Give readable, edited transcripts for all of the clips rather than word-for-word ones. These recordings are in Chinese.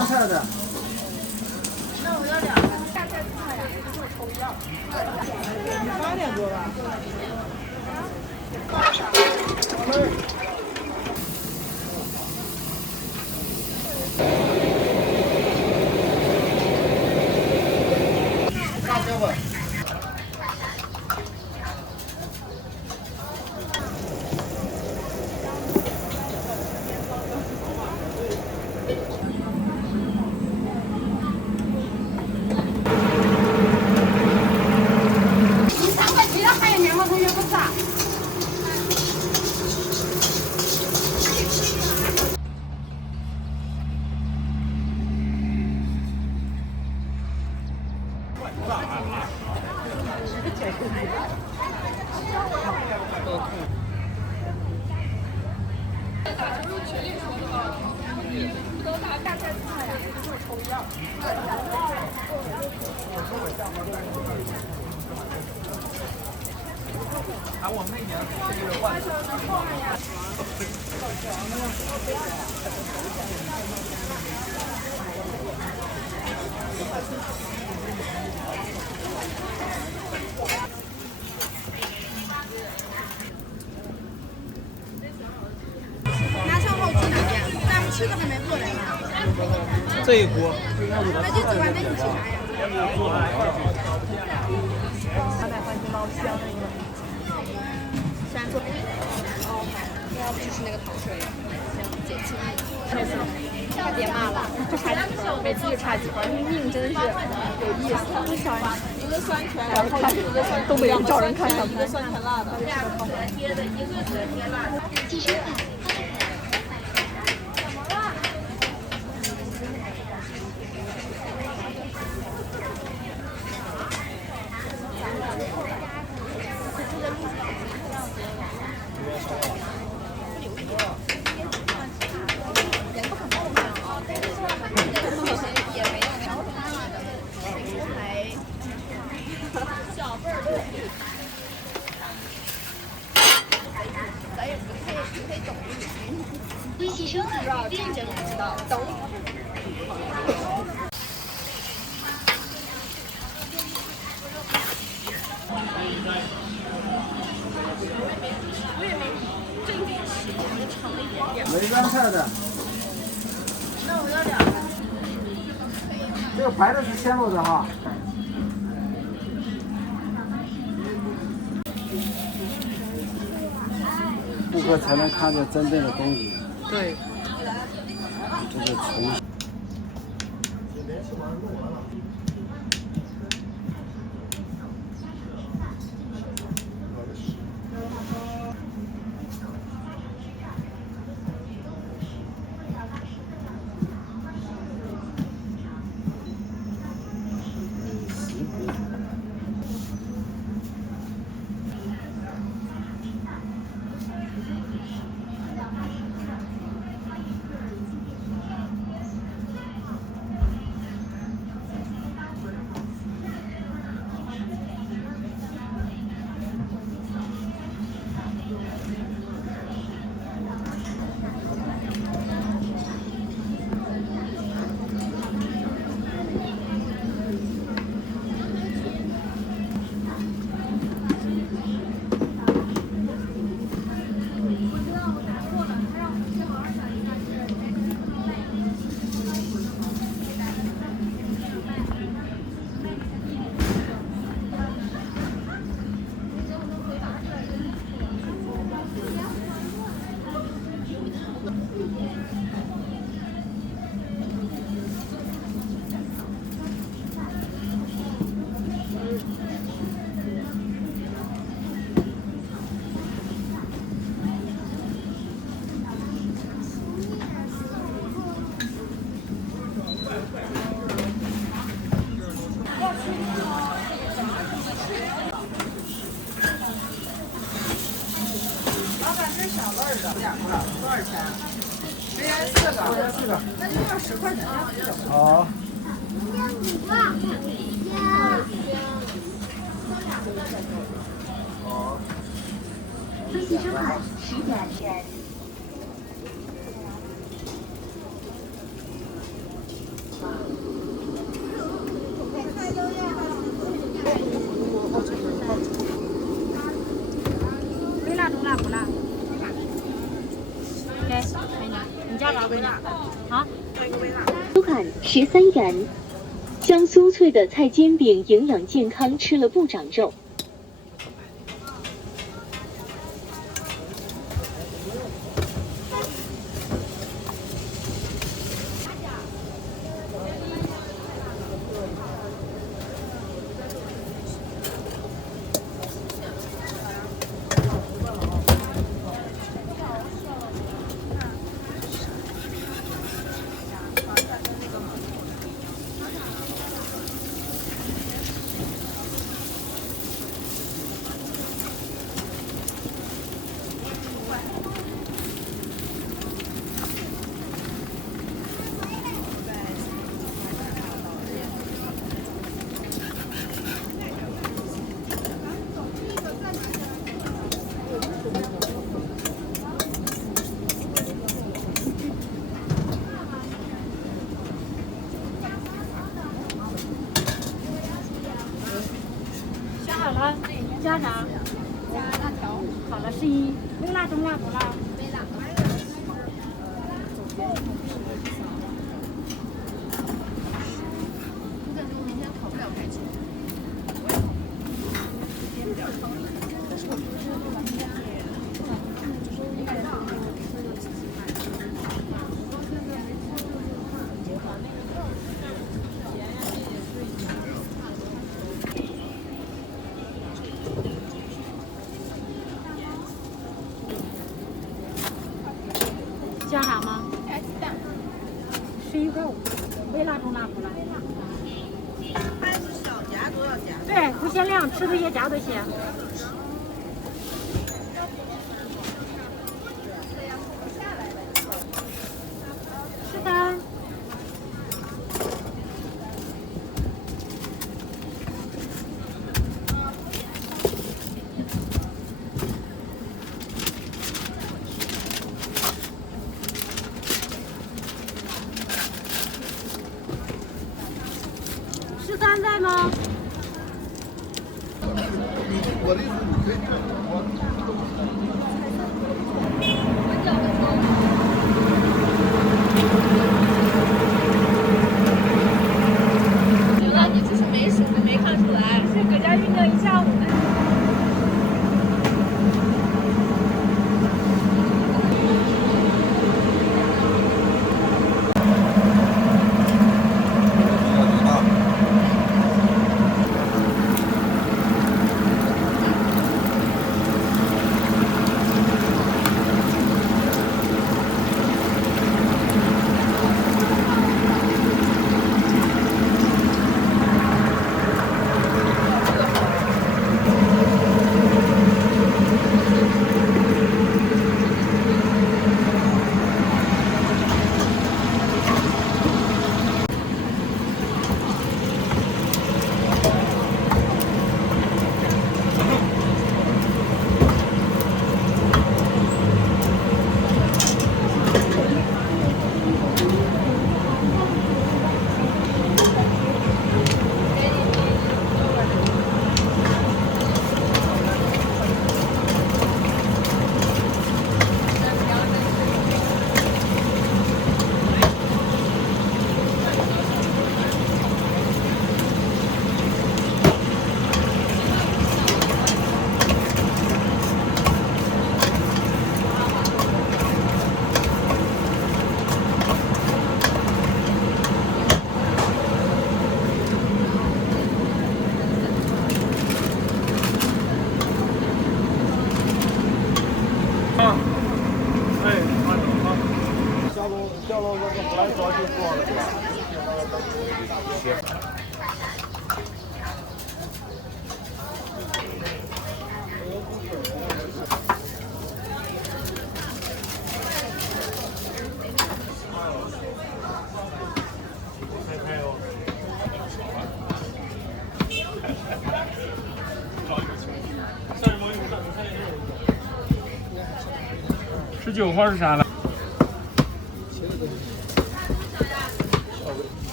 张菜的。那我要2个。8点多吧。辣椒吧。我们那年是万。拿上后去哪边？咱们7个还没过来呢。这一锅。那就这碗，那你吃啥呀？300块钱老香那个。山做。要不就是那个糖水，行，解气。他别骂了，就差几分，每次就差几分，命真的是有意思。一个酸甜，然后一个酸东北人找人看上一个酸甜辣的。继续。微信收看，这个真不知道，懂。梅干菜的。那我要2个。这个白的是鲜肉的哈。顾客才能看见真正的东西。对。这个重。多少钱？10元4个。10元4个。那就要10块钱。好。飞机收款10点。家啥微辣？啊？收看13元。香酥脆的菜煎饼，营养健康，吃了不长肉。好了，加啥？加辣条。好了，11。微辣、中辣、不辣？微辣。我感觉我明天考不了开车。加啥吗？加鸡蛋。11块5，微辣、中辣、不辣？还是小夹都要夹。对，不限量，吃这些夹这些。是的。13在吗？我的意思，你可以这样。刘老，你只是没数，没看出来，是搁家酝酿一下午呢。下楼那个来早就做了，是吧？19号是啥了？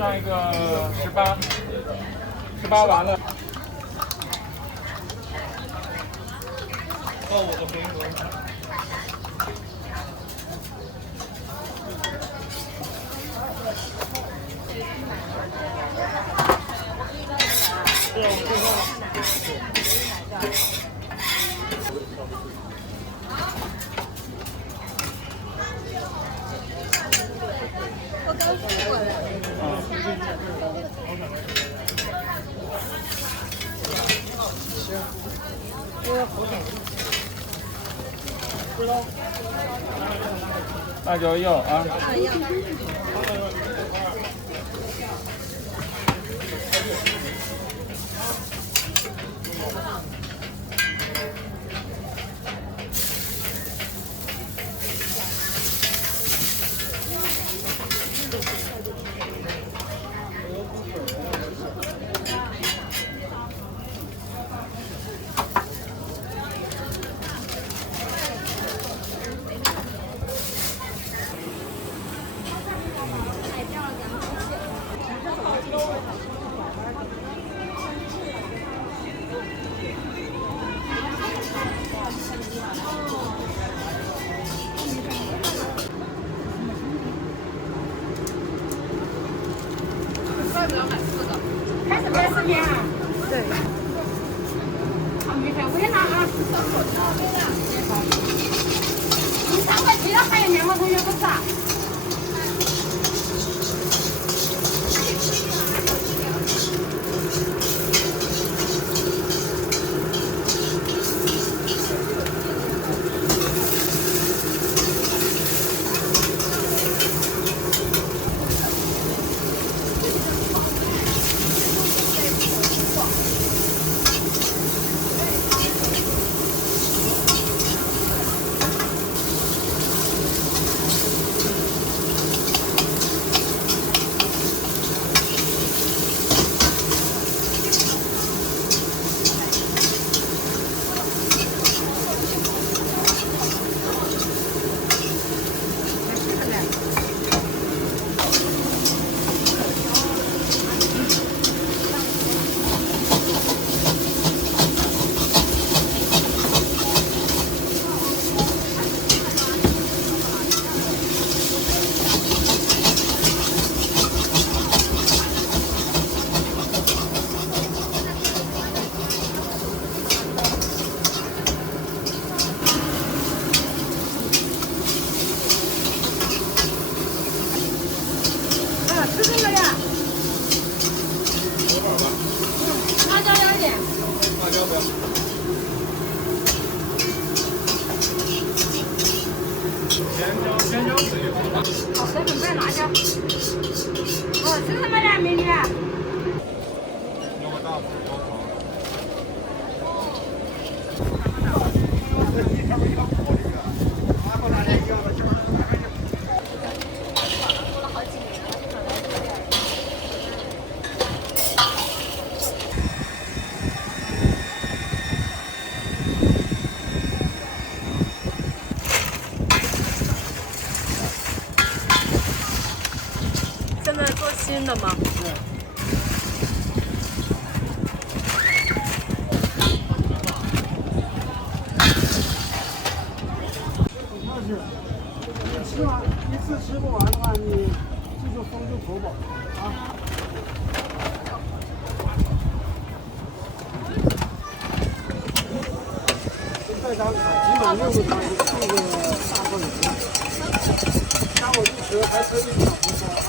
上一个18完了。到我的回合。我刚吃过了。辣椒要啊。还是拍视频啊？对。好，明天我也拿啊。你3块7的还有2个同学不是啊？吃什么呀？辣椒2点。辣椒不要。尖椒可以。好，2份半辣椒。哦，吃什么呀，美女？要个大字包装。现在做新的吗？对。你吃完一次吃不完的话，你这就封就口饱啊。再加基本6个汤，4个大份的。加我这时还特意讲不说啊，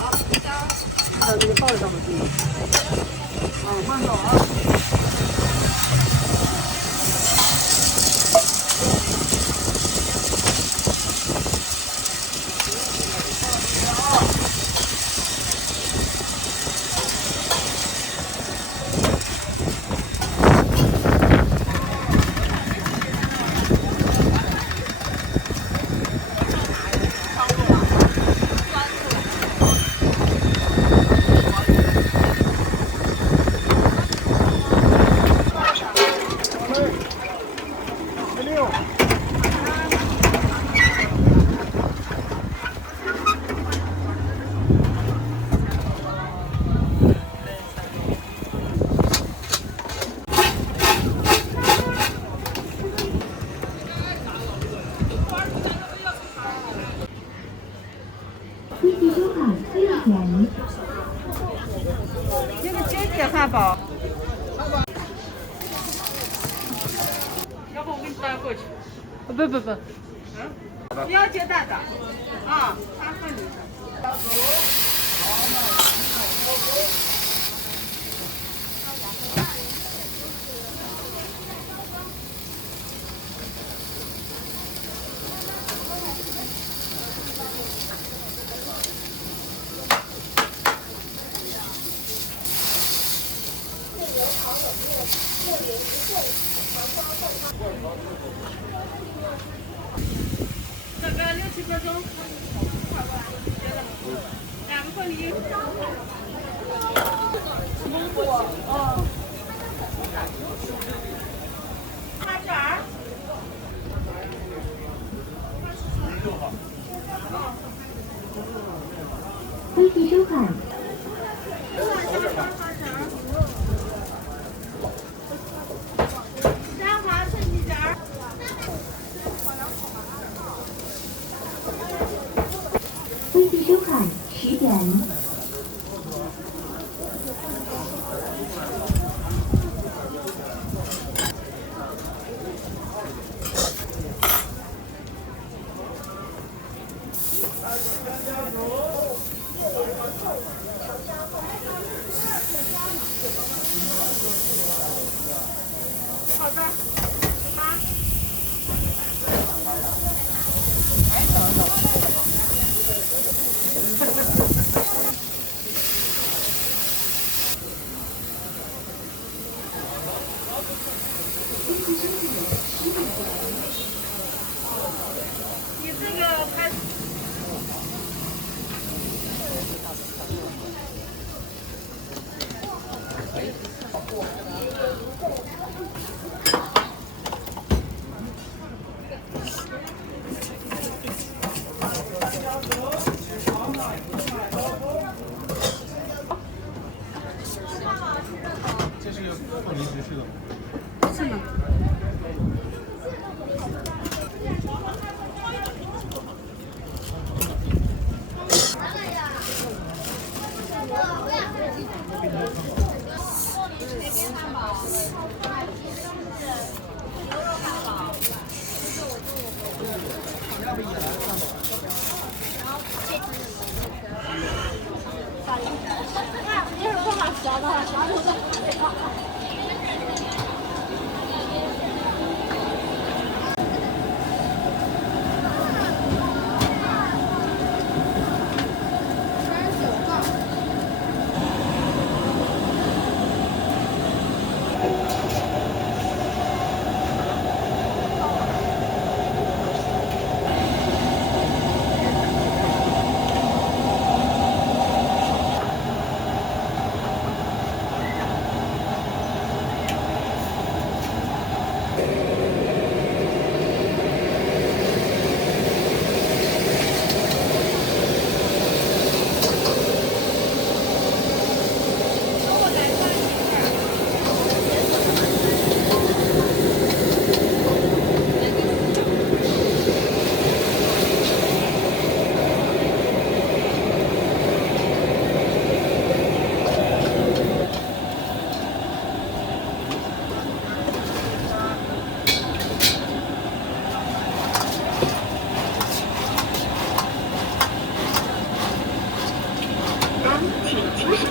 在这个袋上面记。啊，慢走啊。6元。这个煎饼汉堡，要不我给你带过去？不，不要煎蛋的，啊，他问你的。大概6、7分钟，2个凤梨。哦。花卷儿。微信收款。虾滑脆皮卷儿。微信收款10元。好的。你这个开。这是个凤梨芝士的吗？是吗？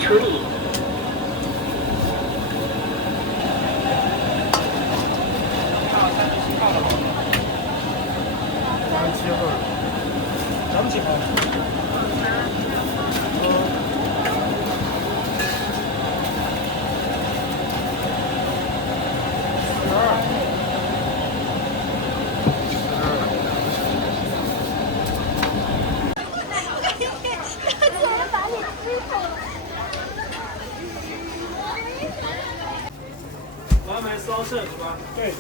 处理。咱们几号？完美烧肾是吧？对。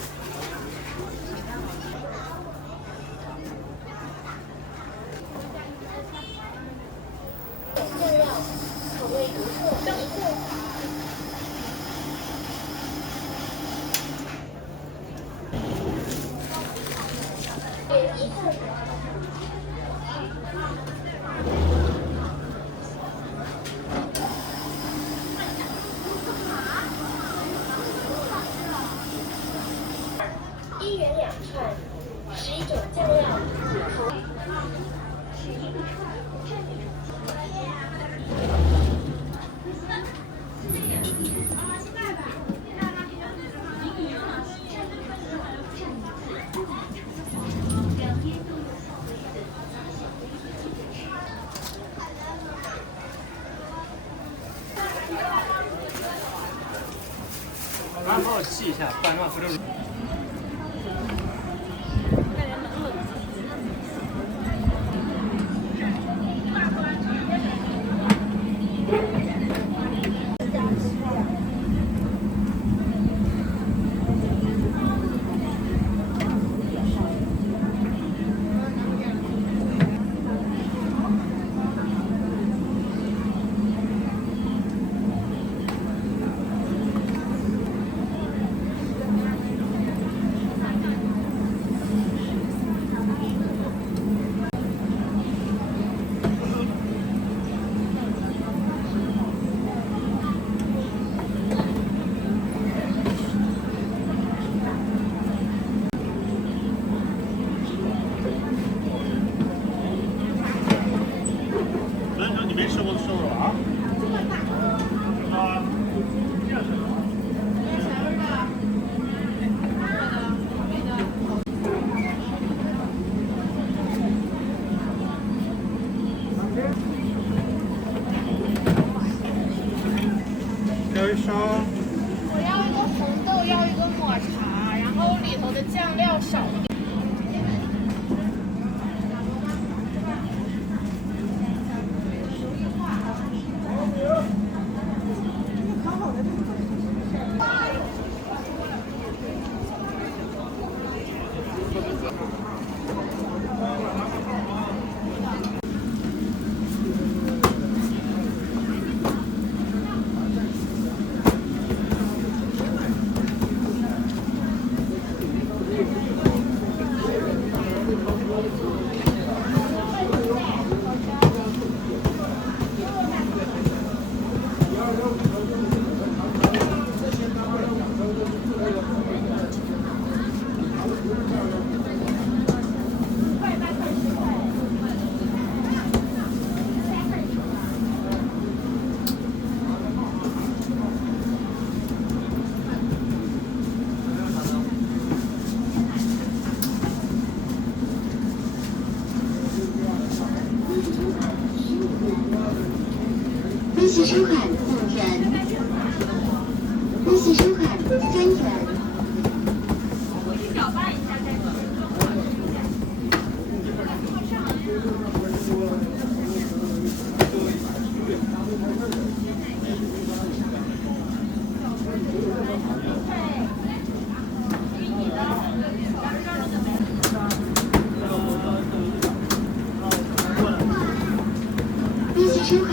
然后帮我沏一下，不然的话回头。你没吃过瘦肉啊？啊？要一勺。我要一个红豆，要一个抹茶，然后里头的酱料少一点。微信收款5元，微信收款3元。微信收款。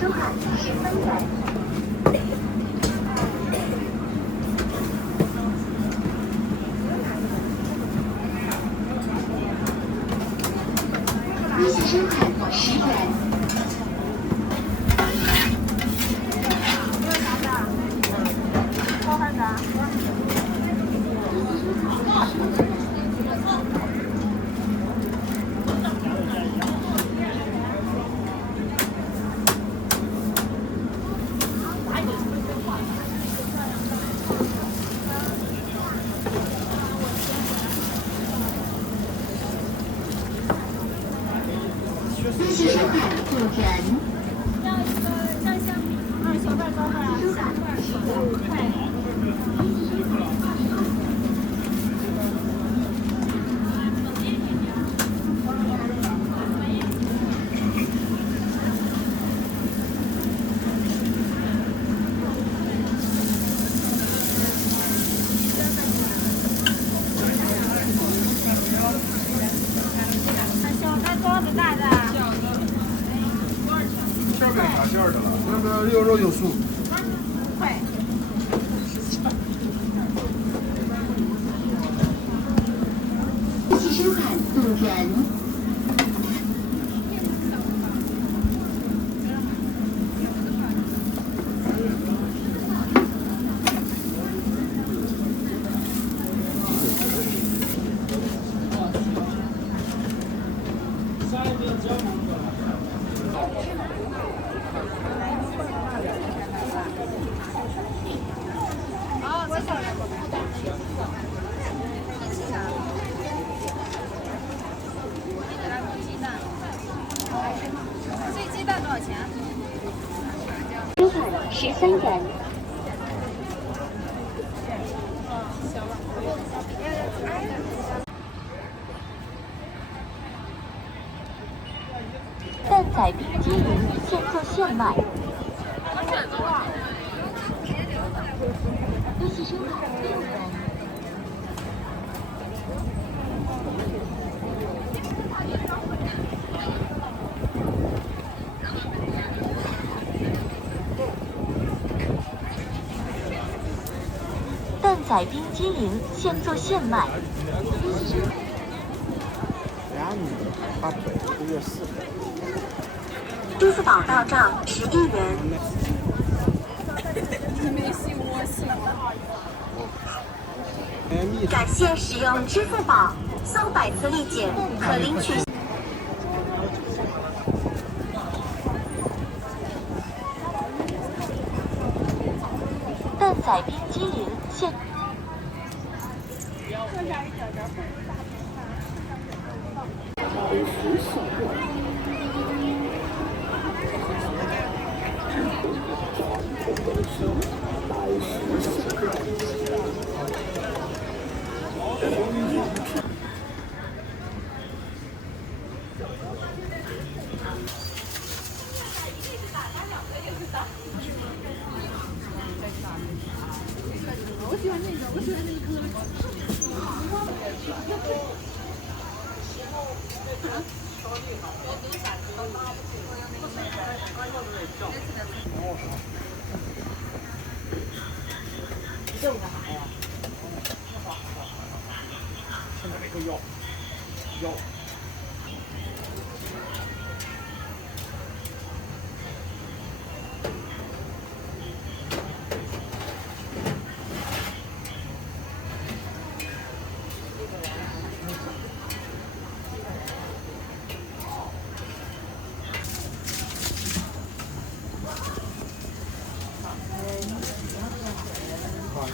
收款13元。微信收款10元。微信收款5元。要一个酱香米，2小袋高的10块。小袋多少大的？下面啥馅儿的了？那个有肉有素。快。微信收款5元。元。蛋仔冰激凌现做现卖。利息收款6元。蛋仔冰激凌现做现卖。支付宝到账11元。感谢使用支付宝，送百次立减可领取。蛋仔冰激凌现。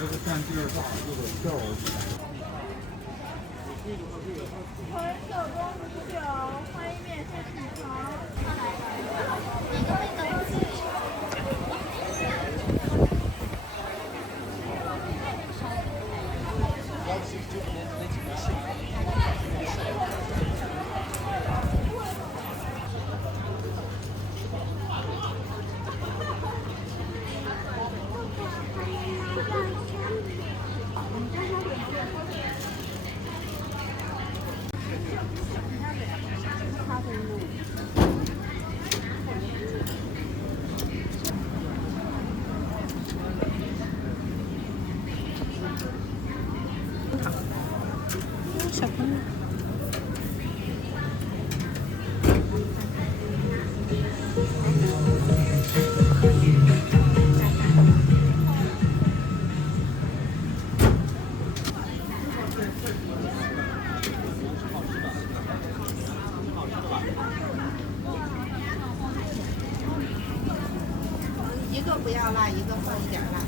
这个占地儿大，这个票。纯手工米酒，欢迎面试品尝。小朋友。一个不要辣，一个放一点辣。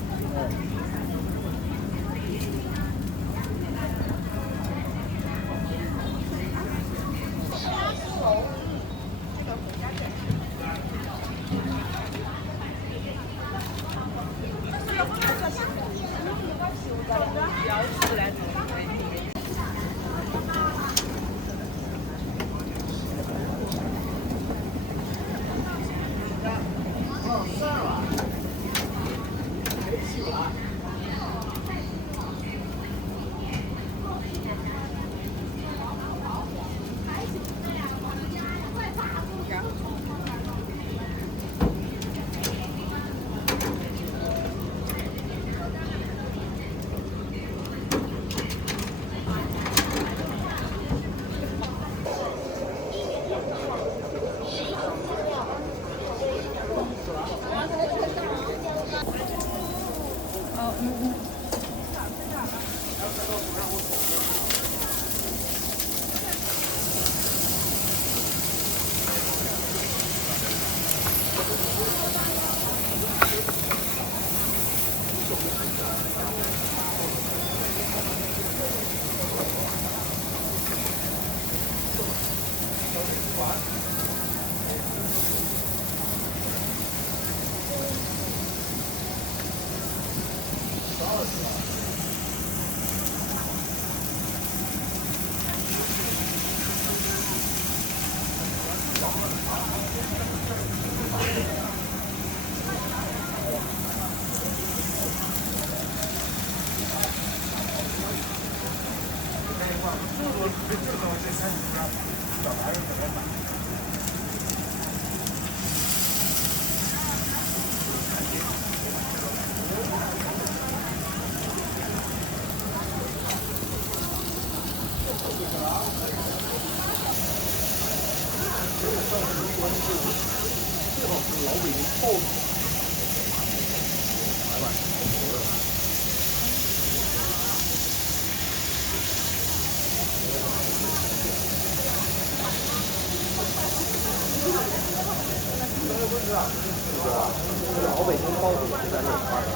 老北京包子就在这儿发的。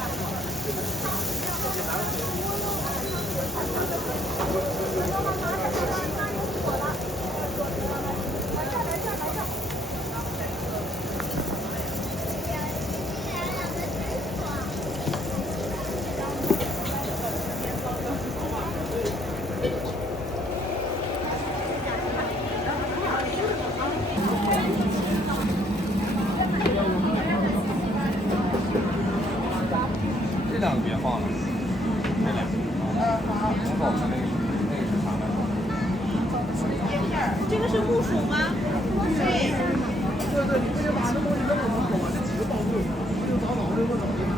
这两个别放了，这俩。红枣的那个是啥来着？这个是木薯吗？对。对，你不行把这东西扔我门口啊，这几个报废，不就早扔我早就拿。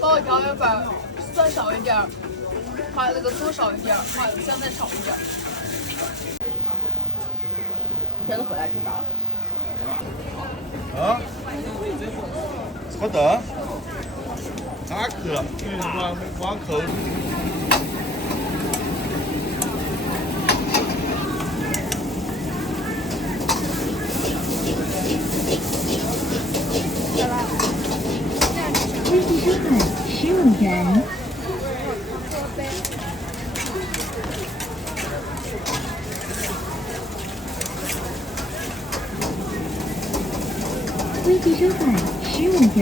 帮我调一把蒜少一点，还有那个葱少一点，还有香菜少一点。真的回来知道。啊？不得？咋可？往口。微信收款15元。微信收款15元。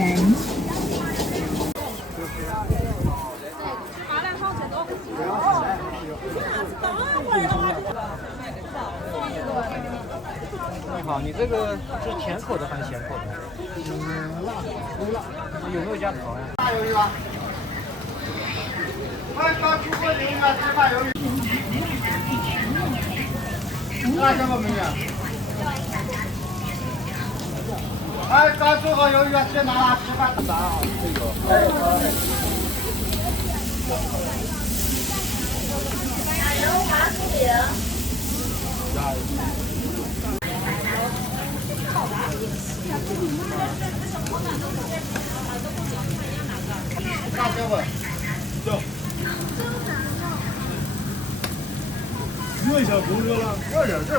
你好，你这个是甜口的还是咸口的？辣的，微辣。有没有加糖呀？大鱿鱼吧。快刚出锅鱿鱼啊，吃大鱿鱼。辣香不美女？哎，刚做好鱿鱼啊，先拿来吃饭。啥啊？这个。奶油麻薯饼。大哥们，走。热一下，不热了，热点这。